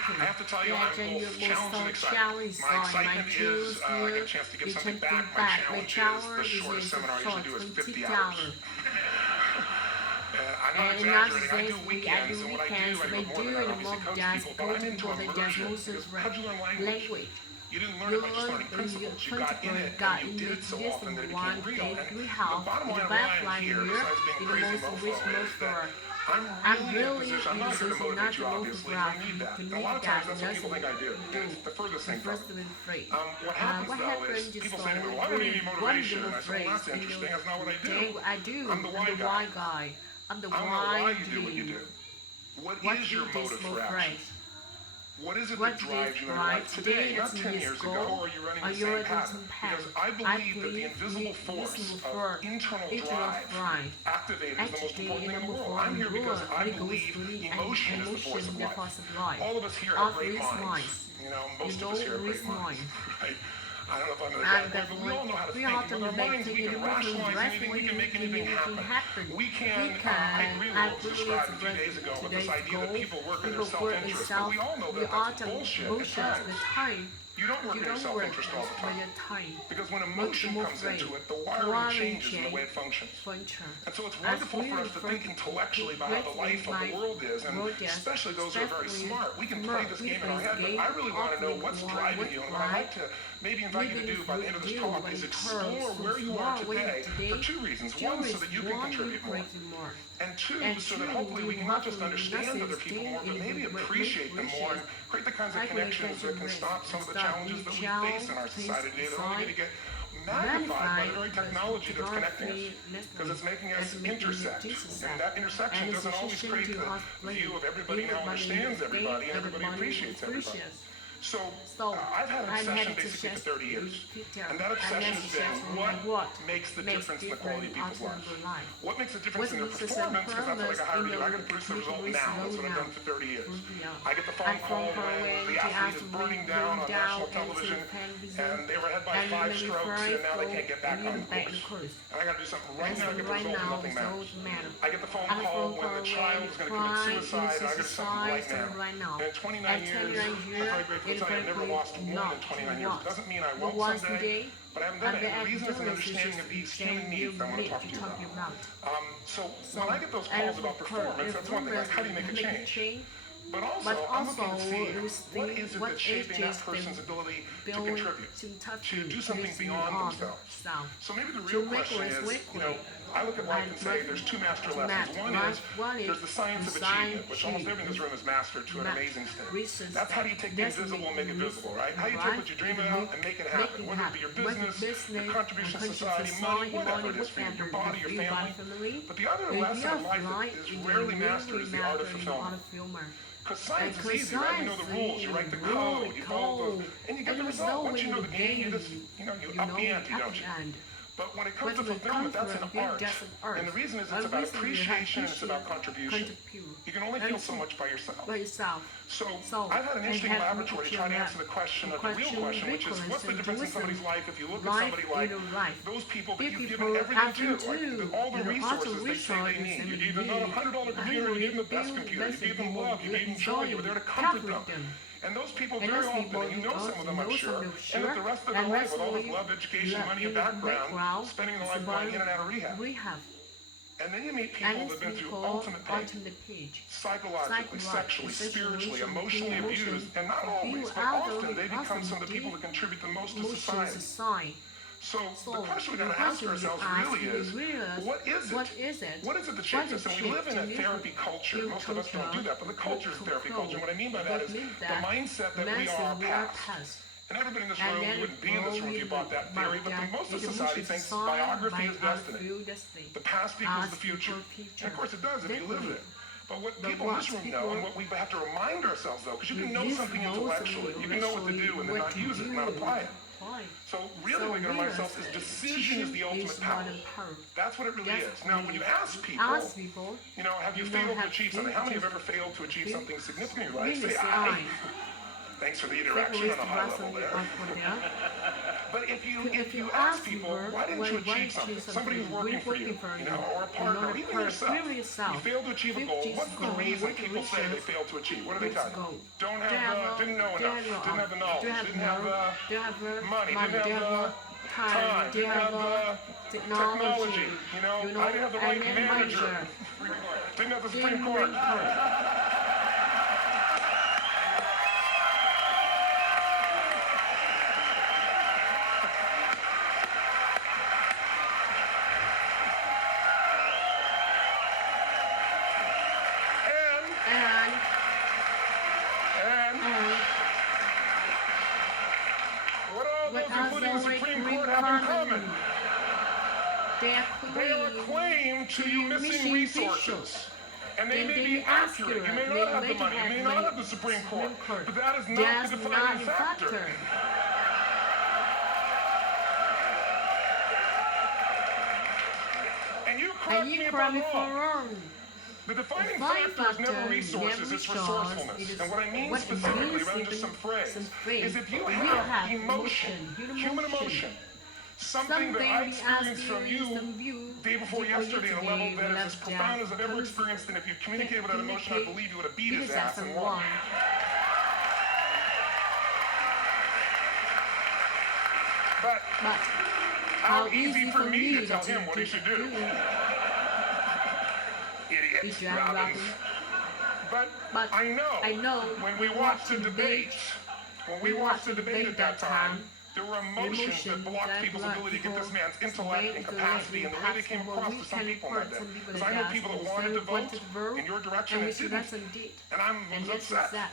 thinking. I have to tell you, I'm both challenged and excited. My excitement is I get a chance to give something back. My challenge is the shortest seminar I usually do is 50 hours. I'm not exaggerating. I do weekends, and what I do more than that, obviously coach people, but I'm into immersion. Because how'd you learn language? You didn't learn it by just learning principles. You got in it, and you did it so often that it became real. And the bottom line of why I'm here, besides being crazy mofo, is that I'm really in a position, I'm not here to motivate you, obviously. I need that. And a lot of times, that's what people think I do. It's the furthest thing from it. What happens, though, is people say to me, well, why would you need motivation? And I say, well, that's interesting. That's not what I do. I'm the why guy. I'm the why you do what you do. What is your motive for action? What is it that drives you in life today, not 10 years ago, or are you running the same pattern? Because I believe that the invisible force of internal drive activated is the most important thing in the world. I'm here because I believe emotion is the force of life. All of us here have great minds. Most of us here have great minds. Right? I don't know if I'm going to get but we all know how to think. And with our minds, we can rationalize anything. We can make anything happen. We can, I agree with what was described a few days ago, with this idea that people work in their self-interest. But we all know that that's bullshit at times. You don't work in your self-interest all the time. Because when emotion comes into it, the wiring changes in the way it functions. And so it's wonderful for us to think intellectually about how the life of the world is, and especially those who are very smart. We can play this game in our head, but I really want to know what's driving you, and what I'd like to maybe invite you to do by the end of this talk is explore where you are today for two reasons. One, so that you can contribute more. And two, so that hopefully we can not just understand other people more, but maybe appreciate them more and create the kinds of connections that can stop some of the challenges that we face in our society today that only get magnified by the very technology that's connecting us, because it's making us intersect. And that intersection doesn't always create the view of everybody now understands everybody and everybody appreciates everybody. So I've had an obsession basically for 30 years. And that obsession has been what makes the difference in the quality of people's lives. What makes a difference in their performance, because that's what I hired you. I got to produce the result now. That's what I've done for 30 years. I get the phone call when the athlete is burning down on national television, and they were ahead by 5 strokes, and now they can't get back on the course. And I got to do something right now to get the result, and nothing matters. I get the phone call when the child is going to commit suicide, and I got to do something right now. And in 29 years, I'm very grateful to tell you I've never lost more than 29 years. Doesn't mean I won't someday, but I haven't done it. And the reason is an understanding of these human needs I want to talk to you about. So when I get those calls about performance, that's one thing. Like, how do you make a change? But also, I'm looking to see what is it that's shaping that person's ability to contribute, to do something beyond themselves. So maybe the real question is, I look at life and say there's two master lessons. One is there's the science of achievement, which almost everyone in this room has mastered to an amazing extent. That's how do you take the invisible and make it visible, right? How you take what you dream about and make it happen, whether it be your business, your contribution to society, money, whatever it is for you, your body, your family. But the other lesson of life that is rarely mastered is the art of fulfillment. Because science is easy, right? You know the rules, you write the code, you follow those, and you get the result. Once you know the game, you just, you up the ante, don't you? But when it comes to fulfillment, that's an art. And the reason is it's about appreciation and it's about contribution. You can only feel so much by yourself. So I've had an interesting laboratory to try to answer the question, the real question, which is what's the difference in somebody's life if you look at somebody like those people that you've given everything to, like all the resources they say they need. You gave them not a $100 computer, you gave them the best computer. You gave them love, you gave them joy, you were there to comfort them. And those people very often, and you know some of them I'm sure, end up the rest of their life with all this love, education, money, and background, spending their life going in and out of rehab. And then you meet people that have been through ultimate pain, psychologically, sexually, spiritually, emotionally abused, and not always, but often they become some of the people that contribute the most to society. So the question we got to ask ourselves really is, what is it? What is it that shapes us? And we live in a therapy culture. Most of us don't do that, but the culture is therapy culture. And what I mean by that is the mindset that we are our past. And everybody in this room, you wouldn't be in this room if you bought that theory, but most of society thinks biography is destiny. The past equals the future. And of course it does if you live it. But what people in this room know, and what we have to remind ourselves though, because you can know something intellectually, you can know what to do and then not use it, not apply it. So really what we got to remind ourselves is decision is the ultimate power. That's what it really is. Now when you ask people, have you failed to achieve something? How many have ever failed to achieve something significant in your life? Say I. Thanks for the interaction on a high level there. But if you ask people, why didn't you achieve something? Somebody who's working for you, or a partner, or even yourself. You failed to achieve a goal. What's the reason people say they failed to achieve? What do they tell you? Didn't know enough, didn't have the knowledge, didn't have the money, didn't have the time, didn't have the technology. I didn't have the right manager. Didn't have the Supreme Court. They are claim to you missing resources. And they may be accurate. You may not have the money. You may not have the Supreme Court. But that is not the defining factor. And you correct me if I'm wrong. The defining factor is never resources, it's resourcefulness. And what I mean specifically, rather than just some phrase, is if you have emotion, human emotion, something that I experienced from you day before yesterday at a level that is as profound as I've ever experienced, and if you communicated with that emotion, I believe you would have beat his ass and won. But how easy for me to tell him what he should do. Idiot, Robbins. But I know when we watched the debate, at that time, there were emotions that blocked people's ability to get this man's intellect and capacity and the way they came across to some people that day. Because I know people that wanted to vote in your direction and didn't. And I was upset.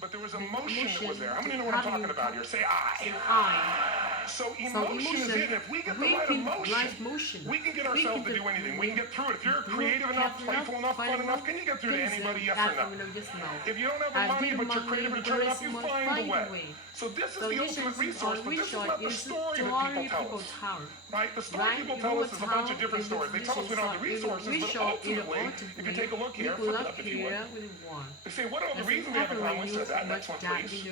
But there was emotion that was there. How many know what I'm talking about here? Say I. So emotion is in. If we get the right emotion, we can get ourselves to do anything. We can get through it. If you're creative enough, playful enough, fun enough, can you get through to anybody? Yes or no? If you don't have the money, but you're creative and determined enough, you find the way. So this is the ultimate resource, but this is not the story that people tell us. Right? The story people tell us is a bunch of different stories. They tell us we don't have the resources, but ultimately, if you take a look here, flip it up if you would. They say, what are the reasons we haven't finally said that? Next one, please.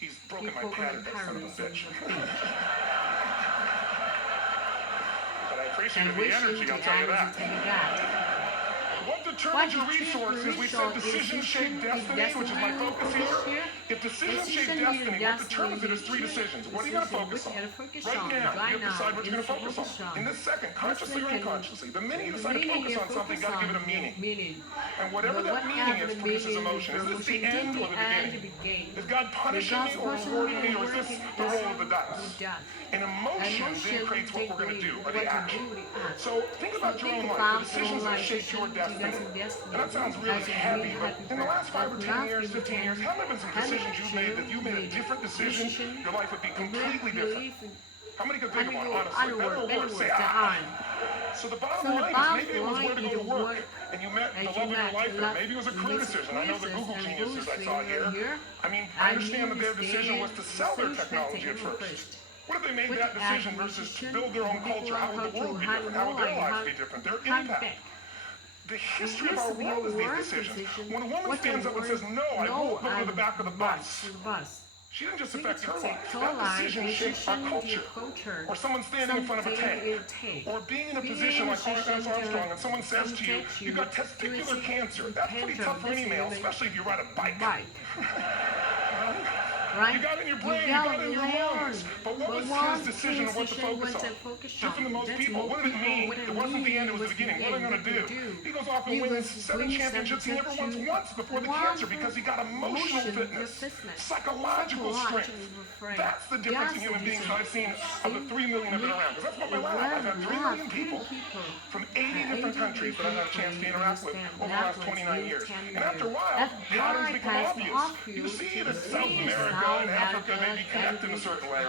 He's broken my pattern, that son of a bitch. But I appreciate the energy, I'll tell you that. What determines your resources? We said decisions shape destiny, which is my focus here. If decisions shape destiny, what determines it is three decisions. What are you going to focus on? Right now, you have to decide what you're going to focus on. In this second, consciously or unconsciously, the minute you decide to focus on something, you've got to give it a meaning. And whatever that meaning is, produces emotion. Is this the end or the beginning? Is God punishing me or rewarding me, or is this the roll of the dice? And emotion then creates what we're going to do, or the action. So think about your own life, the decisions that shape your destiny. And that sounds really heavy, but in the last 5 or 10 years, 15 years, how many been some decisions you've made that you made a different decision, your life would be completely different? How many can think of one, honestly? Better or worse, say I. So the bottom line is maybe it was where to go to work, and you met the love of your life there. Maybe it was a career decision. I know the Google geniuses I saw here. I mean, I understand that their decision was to sell their technology at first. What if they made that decision versus to build their own culture? How would the world be different? How would their lives be different? Their impact. The history of our world is these decisions. When a woman stands up and says, no, I won't go to the back of the bus, she didn't just affect her life. That decision shapes our culture. Or someone standing in front of a tank. Or being in a position like Lance Armstrong and someone says to you, you've got testicular cancer. That's pretty tough for any male, especially if you ride a bike. Right? You got it in your brain, you got it in your lungs. But what was his decision of what to focus on? Different than most people. What did it mean? It wasn't the end, it was the beginning. What am I going to do? He goes off and wins 7 championships he never won once before the cancer because he got emotional fitness, psychological strength. That's the difference in human beings that I've seen of the 3 million I've been around. Because that's what my lab. I've had 3 million people from 80 different countries that I've had a chance to interact with over the last 29 years. And after a while, patterns become obvious. You see it in South America and Africa may be connected in a certain way,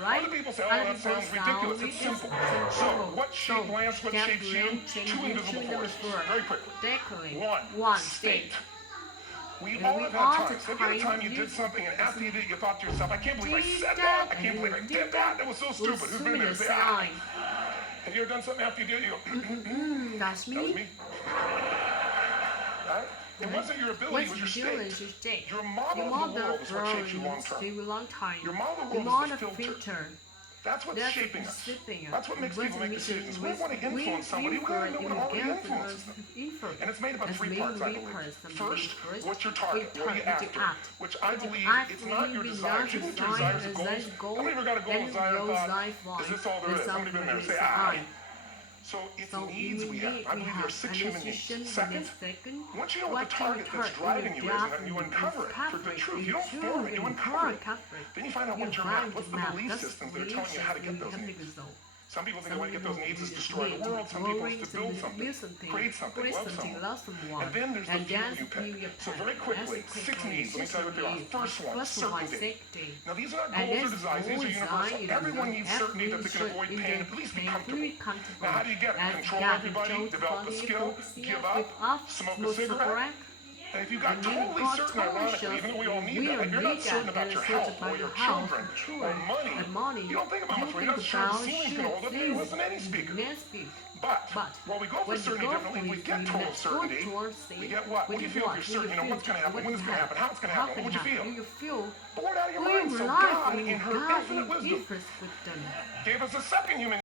right? Other people say, oh, that sounds ridiculous. It's simple. So, what shaped Lance, what shapes you? 2 invisible forces. Very quickly. 1, state. We all have had times. Think of the time you did something, and after you did it, you thought to yourself, I can't believe I said that. I can't believe I did that. That was so stupid. Who's been there? Say, ah. Have you ever done something after you did it? You go, That's me. That was me. Right? It wasn't your ability, it was your state. Your model of the world is what shapes you long term. Your model of the world is the filter. That's what's shaping us. That's what makes people make decisions. We want to influence somebody, we gotta know what already influences them. And it's made up of 3 parts, I believe. First, what's your target? What are you after? Which I believe it's not your desires. You think your desires are goals. How many ever got a goal and desire and thought, is this all there is? Somebody been there, say, So it's needs we have. I believe there are 6 human needs. Second, once you know what the target that's driving you is and you uncover it for the truth, you don't form it, you uncover it. Then you find out what's your map, what's the belief systems that are telling you how to get those needs. Some people think the way to get those needs is destroy the world. Some people is to build something, create something, love someone. And then there's the few you pick. So very quickly, 6 needs. Let me tell you what they are. First one, certainty. Now these are not goals or desires. These are universal. Everyone needs certainty that they can avoid pain, at least be comfortable. Now how do you get it? Control everybody, develop a skill, give up, smoke a cigarette. And if you got totally certain, ironically, even though we all need that, if you're not certain about your health or your children or money, you don't think about much. When you're not sure the ceiling's going to hold up, you listen to any speaker. But while we go for certainty differently, if we get total certainty, we get what? What do you feel if you're certain? You know what's going to happen, when it's going to happen, how it's going to happen, what would you feel? Bored out of your mind. So God, in her infinite wisdom, gave us a second human